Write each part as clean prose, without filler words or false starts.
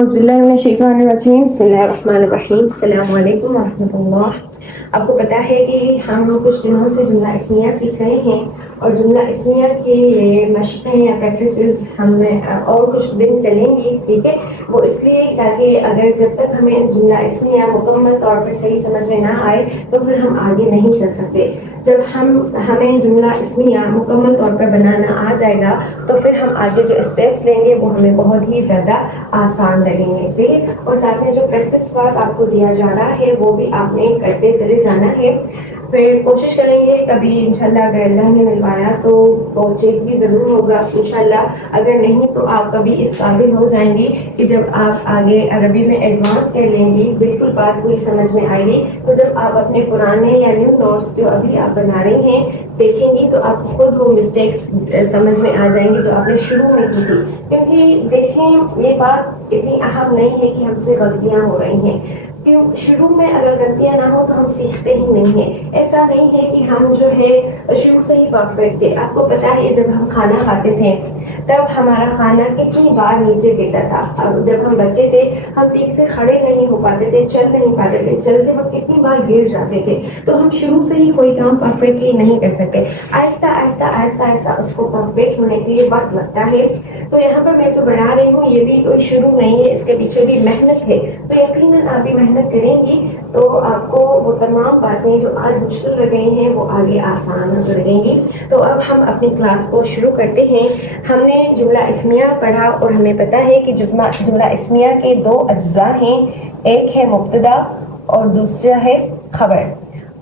السلام علیکم ورحمۃ اللہ۔ آپ کو پتہ ہے کہ ہم کچھ دنوں سے جملہ اسمیہ سیکھ رہے ہیں اور جملہ اسمیہ کی یہ مشقیں یا پریکٹسز ہم میں اور کچھ دن چلیں گی، ٹھیک ہے؟ وہ اس لیے تاکہ اگر جب تک ہمیں جملہ اسمیہ مکمل طور پر صحیح سمجھ میں نہ آئے تو پھر ہم آگے نہیں چل سکتے۔ جب ہمیں جملہ اسمیہ مکمل طور پر بنانا آ جائے گا تو پھر ہم آگے جو اسٹیپس لیں گے وہ ہمیں بہت ہی زیادہ آسان لگیں گے سے، اور ساتھ میں جو پریکٹس ورک آپ کو دیا جا رہا ہے وہ بھی آپ نے کرتے چلے جانا ہے۔ پھر کوشش کریں گے کبھی انشاءاللہ اگر اللہ نے ملوایا تو چیک بھی ضرور ہوگا انشاءاللہ، اگر نہیں تو آپ کبھی اس قابل ہو جائیں گی کہ جب آپ آگے عربی میں ایڈوانس کر لیں گی، بالکل بات پوری سمجھ میں آئے گی، تو جب آپ اپنے پرانے یا نیو نوٹس جو ابھی آپ بنا رہی ہیں دیکھیں گی تو آپ کو خود وہ مسٹیکس سمجھ میں آ جائیں گی جو آپ نے شروع میں کی تھی۔ کیونکہ دیکھیں یہ بات اتنی اہم نہیں ہے کہ ہم سے غلطیاں ہو رہی ہیں، کیوں شروع میں اگر غلطیاں نہ ہو تو ہم سیکھتے ہی نہیں ہیں۔ ایسا نہیں ہے کہ ہم جو ہے شروع سے ہی پرفیکٹ تھے۔ آپ کو پتا ہے جب ہم کھانا کھاتے تھے تب ہمارا کھانا کتنی بار نیچے گرتا تھا، اب جب ہم بچے تھے ہم ٹھیک سے کھڑے نہیں ہو پاتے تھے، چل نہیں پاتے تھے، چلتے وقت کتنی بار گر جاتے تھے۔ تو ہم شروع سے ہی کوئی کام پرفیکٹلی نہیں کر سکتے، آہستہ آہستہ آہستہ آہستہ اس کو پرفیکٹ ہونے کے لیے وقت لگتا ہے۔ تو یہاں پر میں جو بنا رہی ہوں یہ بھی کوئی شروع نہیں ہے، اس کے پیچھے بھی محنت ہے، تو یقیناً آپ بھی محنت کریں گی تو آپ کو وہ تمام باتیں جو آج مشکل لگ رہی ہیں وہ آگے آسان نظر لگیں گی۔ تو اب ہم اپنی کلاس کو شروع کرتے ہیں۔ ہم نے جملہ اسمیہ پڑھا اور ہمیں پتہ ہے کہ جملہ اسمیہ کے دو اجزاء ہیں، ایک ہے مبتدا اور دوسرا ہے خبر۔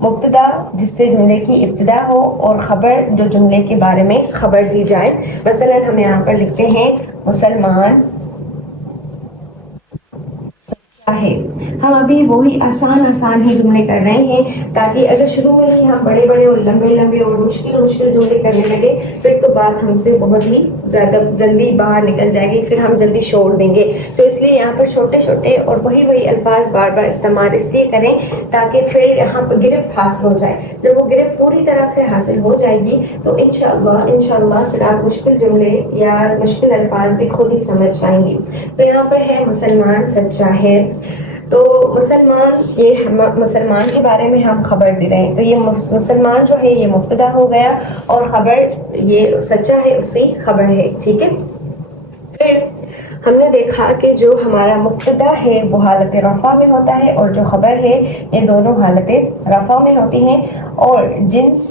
مبتدا جس سے جملے کی ابتدا ہو اور خبر جو جملے کے بارے میں خبر دی جائے۔ مثلا ہم یہاں پر لکھتے ہیں مسلمان سچا ہے۔ ہم ابھی وہی آسان ہی جملے کر رہے ہیں تاکہ اگر شروع میں ہی ہم بڑے بڑے اور لمبے اور مشکل جملے کرنے لگے پھر تو بات ہم سے بہت ہی زیادہ جلدی باہر نکل جائے گی، پھر ہم جلدی چھوڑ دیں گے۔ تو اس لیے یہاں پر چھوٹے اور وہی الفاظ بار بار استعمال اس لیے کریں تاکہ پھر یہاں پر گرفت حاصل ہو جائے۔ جب وہ گرفت پوری طرح سے حاصل ہو جائے گی تو انشاءاللہ پھر آپ مشکل جملے یا مشکل الفاظ بھی خود ہی سمجھ جائیں گی۔ تو یہاں پر ہے مسلمان سچا ہے، تو مسلمان کے بارے میں ہم خبر دے رہے ہیں، تو یہ مسلمان جو ہے یہ مبتدا ہو گیا اور خبر یہ سچا ہے اس سے خبر ہے، ٹھیک ہے؟ پھر ہم نے دیکھا کہ جو ہمارا مبتدا ہے وہ حالت رفع میں ہوتا ہے اور جو خبر ہے یہ دونوں حالت رفع میں ہوتی ہیں، اور جنس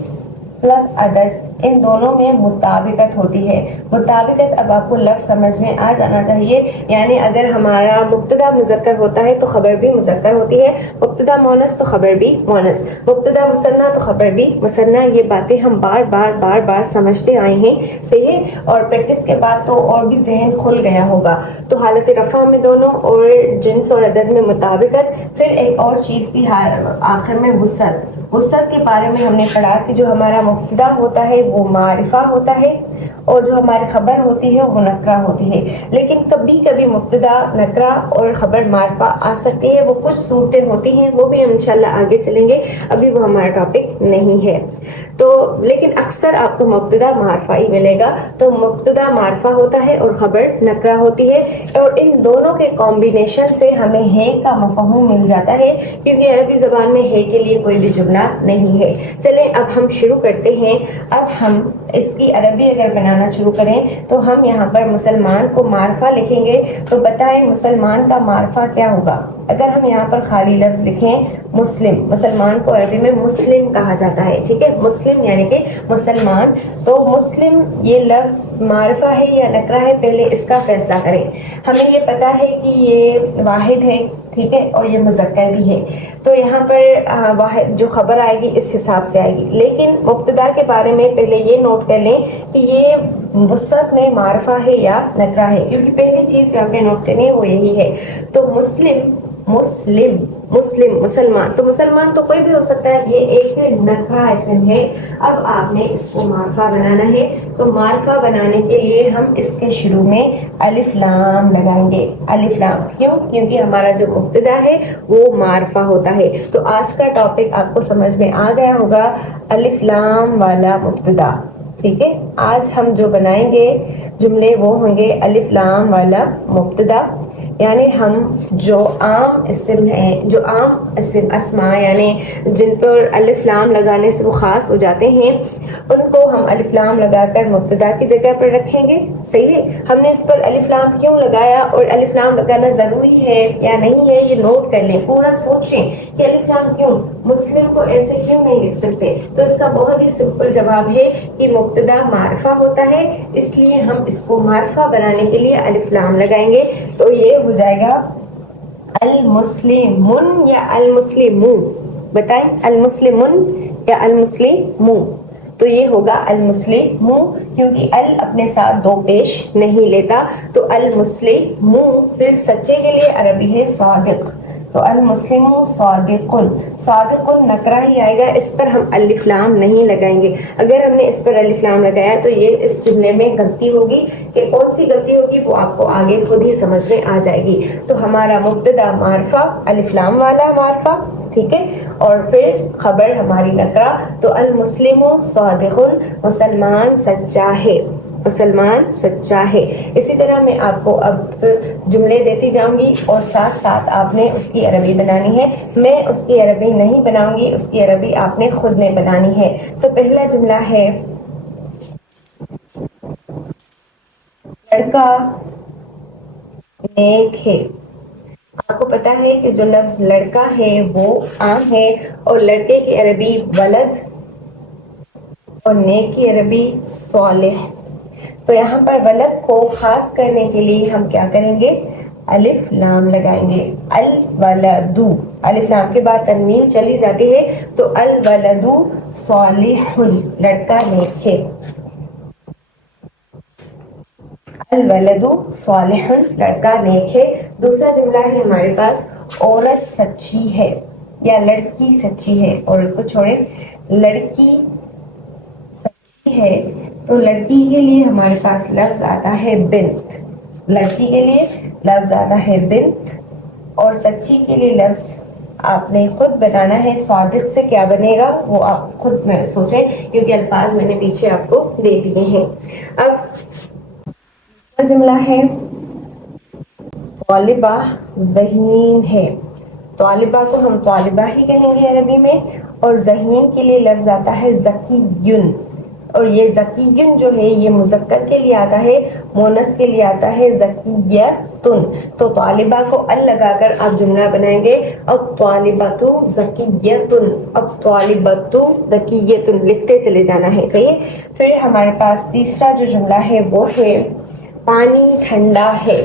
پلس عدد ان دونوں میں مطابقت ہوتی ہے۔ مطابقت اب آپ کو لفظ سمجھ میں آ جانا چاہیے، یعنی اگر ہمارا مبتدا مذکر ہوتا ہے تو خبر بھی مذکر ہوتی ہے، مبتدا مؤنث تو خبر بھی مؤنث، مبتدا مثنیٰ تو خبر بھی مثنیٰ۔ یہ باتیں ہم بار بار سمجھتے آئے ہیں، صحیح ہے؟ اور پریکٹس کے بعد تو اور بھی ذہن کھل گیا ہوگا۔ تو حالت رفع میں دونوں اور جنس اور عدد میں مطابقت۔ پھر ایک اور چیز کی آخر میں وسعت کے بارے میں ہم نے پڑھا کہ جو ہمارا مبتدا ہوتا ہے وہ معرفہ ہوتا ہے اور جو ہماری خبر ہوتی ہے وہ نکرہ ہوتی ہے، لیکن کبھی کبھی مبتدا نکرہ اور خبر معرفہ آ سکتی ہے، وہ کچھ صورتیں ہوتی ہیں، وہ بھی ہم انشاءاللہ آگے چلیں گے، ابھی وہ ہمارا ٹاپک نہیں ہے۔ تو لیکن اکثر آپ کو مبتدا معرفہ ہی ملے گا، تو مبتدا معرفہ ہوتا ہے اور خبر نکرہ ہوتی ہے، اور ان دونوں کے کمبینیشن سے ہمیں ہے کا مفہوم مل جاتا ہے، کیونکہ عربی زبان میں ہے کے لیے کوئی بھی جملہ نہیں ہے۔ چلیں اب ہم شروع کرتے ہیں۔ اب ہم اس کی عربی اگر بنانا شروع کریں تو ہم یہاں پر مسلمان کو معرفہ لکھیں گے، تو بتائیں مسلمان کا معرفہ کیا ہوگا؟ اگر ہم یہاں پر خالی لفظ لکھیں مسلمان کو عربی میں مسلم کہا جاتا ہے، ٹھیک ہے؟ مسلم یعنی کہ مسلمان، تو مسلم یہ لفظ معرفہ ہے یا نکرہ ہے، پہلے اس کا فیصلہ کریں۔ ہمیں یہ پتا ہے کہ یہ واحد ہے، ٹھیک ہے، اور یہ مذکر بھی ہے، تو یہاں پر واحد جو خبر آئے گی اس حساب سے آئے گی، لیکن مبتدا کے بارے میں پہلے یہ نوٹ کر لیں کہ یہ وسعت میں معرفہ ہے یا نکرہ ہے، کیونکہ پہلی چیز جو آپ نے نوٹ کرنی ہے وہ یہی ہے۔ تو مسلم مسلمان، تو مسلمان تو کوئی بھی ہو سکتا ہے، یہ ایک نکرہ اسم ہے۔ اب آپ نے اس کو معرفہ بنانا ہے، تو معرفہ بنانے کے لیے ہم اس کے شروع میں الف لام لگائیں گے۔ الف لام کیوں؟ کیونکہ ہمارا جو مبتدا ہے وہ معرفہ ہوتا ہے۔ تو آج کا ٹاپک آپ کو سمجھ میں آ گیا ہوگا، الف لام والا مبتدا، ٹھیک ہے؟ آج ہم جو بنائیں گے جملے وہ ہوں گے الف لام والا مبتدا۔ یعنی ہم جو عام اسم ہیں، جو عام اسم اسما یعنی جن پر الف لام لگانے سے وہ خاص ہو جاتے ہیں، ان کو ہم الف لام لگا کر مبتدا کی جگہ پر رکھیں گے. صحیح ہے. ہم نے اس پر الف لام کیوں لگایا اور الف لام لگانا ضروری ہے یا نہیں ہے یہ نوٹ کر لیں، پورا سوچیں کہ الف لام کیوں، مسلم کو ایسے کیوں نہیں لکھ سکتے. تو اس کا بہت ہی سمپل جواب ہے کہ مبتدا معرفہ ہوتا ہے، اس لیے ہم اس کو معرفہ بنانے کے لیے الف لام لگائیں گے. تو یہ ہو جائے گا المسلمون یا المسلمون. بتائیں المسلمون یا المسلمون. تو یہ ہوگا المسلمون کیونکہ ال اپنے ساتھ دو پیش نہیں لیتا. تو المسلمون پھر سچے کے لیے عربی ہے صادق. تو المسلم صادقن، صادقن نکرہ ہی آئے گا، اس پر ہم الف لام نہیں لگائیں گے. اگر ہم نے اس پر الف لام لگایا تو یہ اس جملے میں غلطی ہوگی. کہ کون سی غلطی ہوگی وہ آپ کو آگے خود ہی سمجھ میں آ جائے گی. تو ہمارا مبتدا معرفہ الف لام والا معرفہ، ٹھیک ہے، اور پھر خبر ہماری نکرہ. تو المسلم صادقن، مسلمان سچا ہے، مسلمان سچا ہے. اسی طرح میں آپ کو اب جملے دیتی جاؤں گی اور ساتھ ساتھ آپ نے اس کی عربی بنانی ہے. میں اس کی عربی نہیں بناؤں گی، اس کی عربی آپ نے خود میں بنانی ہے. تو پہلا جملہ ہے لڑکا نیک ہے. آپ کو پتا ہے کہ جو لفظ لڑکا ہے وہ عام ہے اور لڑکے کی عربی ولد اور نیک کی عربی صالح. تو یہاں پر ولد کو خاص کرنے کے لیے ہم کیا کریں گے؟ الف لام لگائیں گے. الولدو، الف لام کے بعد تنوین چلی جاتی ہے. تو الولدو صالح، لڑکا نیک ہے. الولد صالح، لڑکا نیک ہے. دوسرا جملہ ہے ہمارے پاس عورت سچی ہے یا لڑکی سچی ہے. عورت کو چھوڑیں، لڑکی سچی ہے. تو لڑکی کے لیے ہمارے پاس لفظ آتا ہے بنت. لڑکی کے لیے لفظ آتا ہے بنت اور سچی کے لیے لفظ آپ نے خود بتانا ہے. صادق سے کیا بنے گا وہ آپ خود میں سوچیں کیونکہ الفاظ میں نے پیچھے آپ کو دے دیے ہیں. اب جملہ ہے طالبہ ذہین ہے. طالبہ کو ہم طالبہ ہی کہیں گے عربی میں. اور ذہین کے لیے لفظ آتا ہے ذکیٌ. اور یہ ذکیٌ جو ہے یہ مذکر کے لیے آتا ہے، مونث کے لیے آتا ہے ذکیۃٌ. تو طالبہ کو ال لگا کر آپ جملہ بنائیں گے الطالبۃ ذکیۃ. اب طالبۃ ذکیۃ لکھتے چلے جانا ہے. صحیح ہے. پھر ہمارے پاس تیسرا جو جملہ ہے وہ ہے پانی ٹھنڈا ہے.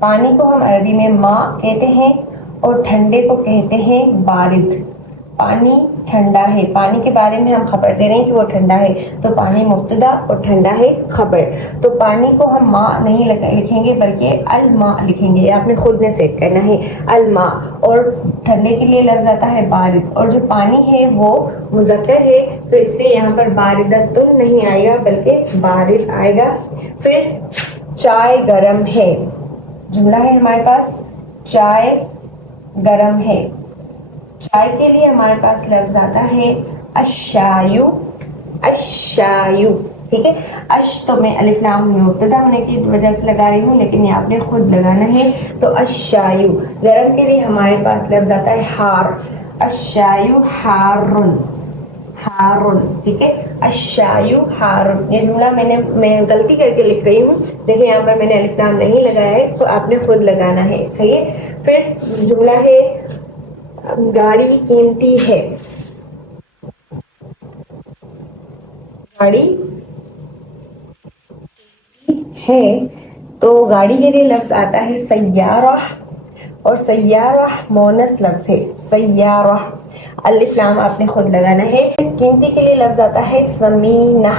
پانی کو ہم عربی میں ماء کہتے ہیں اور ٹھنڈے کو کہتے ہیں بارد. پانی ٹھنڈا ہے، پانی کے بارے میں ہم خبر دے رہے ہیں کہ وہ ٹھنڈا ہے. تو پانی مبتدا اور ٹھنڈا ہے خبر. تو پانی کو ہم ماء نہیں لکھیں گے بلکہ الماء لکھیں گے. یہ آپ نے خود نے سیٹ کرنا ہے الماء. اور ٹھنڈے کے لیے لفظ آتا ہے بارد. اور جو پانی ہے وہ مذکر ہے تو اس لیے یہاں پر باردۃ نہیں آئے گا بلکہ بارد آئے گا. پھر چائے گرم ہے. جملہ ہے ہمارے پاس چائے گرم ہے. چائے کے لیے ہمارے پاس لفظ آتا ہے الشایو. الشایو، ٹھیک ہے. اش تو میں الف لام مبتدا ہونے کی وجہ سے لگا رہی ہوں لیکن یہ آپ نے خود لگانا ہے. تو الشایو. گرم کے لیے ہمارے پاس لفظ آتا ہے حار. الشایو حارٌ. حارٌ، ٹھیک ہے. الشایو حارٌ. یہ جملہ میں غلطی کر کے لکھ رہی ہوں، دیکھیں یہاں پر میں نے الف لام نہیں لگایا ہے تو آپ نے خود لگانا ہے. صحیح ہے. پھر جملہ ہے گاڑی قیمتی ہے. گاڑی ہے تو گاڑی کے لیے لفظ آتا ہے سیارہ. اور سیارہ مونث لفظ ہے سیارہ. الف لام آپ نے خود لگانا ہے. قیمتی کے لیے لفظ آتا ہے ثمینہ.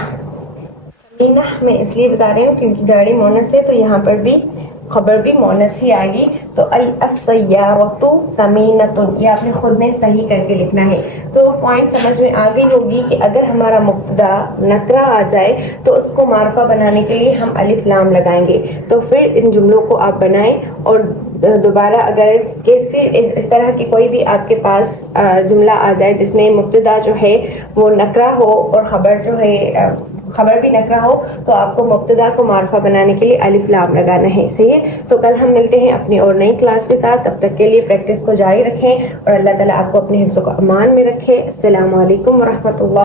ثمینہ میں اس لیے بتا رہی ہوں کیونکہ گاڑی مونث ہے تو یہاں پر بھی خبر بھی مونث ہی آئے گی. تو السیارۃ ثمینۃ یہ آپ نے خود میں صحیح کر کے لکھنا ہے. تو پوائنٹ سمجھ میں آ گئی ہوگی کہ اگر ہمارا مبتدا نکرہ آ جائے تو اس کو معرفہ بنانے کے لیے ہم الف لام لگائیں گے. تو پھر ان جملوں کو آپ بنائیں اور دوبارہ اگر کسی اس طرح کی کوئی بھی آپ کے پاس جملہ آ جائے جس میں مبتدا جو ہے وہ نکرہ ہو اور خبر جو ہے خبر بھی نکرہ ہو تو آپ کو مبتدا کو معرفہ بنانے کے لیے الف لام لگانا ہے. صحیح ہے. تو کل ہم ملتے ہیں اپنی اور نئی کلاس کے ساتھ. تب تک کے لیے پریکٹس کو جاری رکھیں اور اللہ تعالیٰ آپ کو اپنے حفظ و امان میں رکھے. السلام علیکم ورحمۃ اللہ.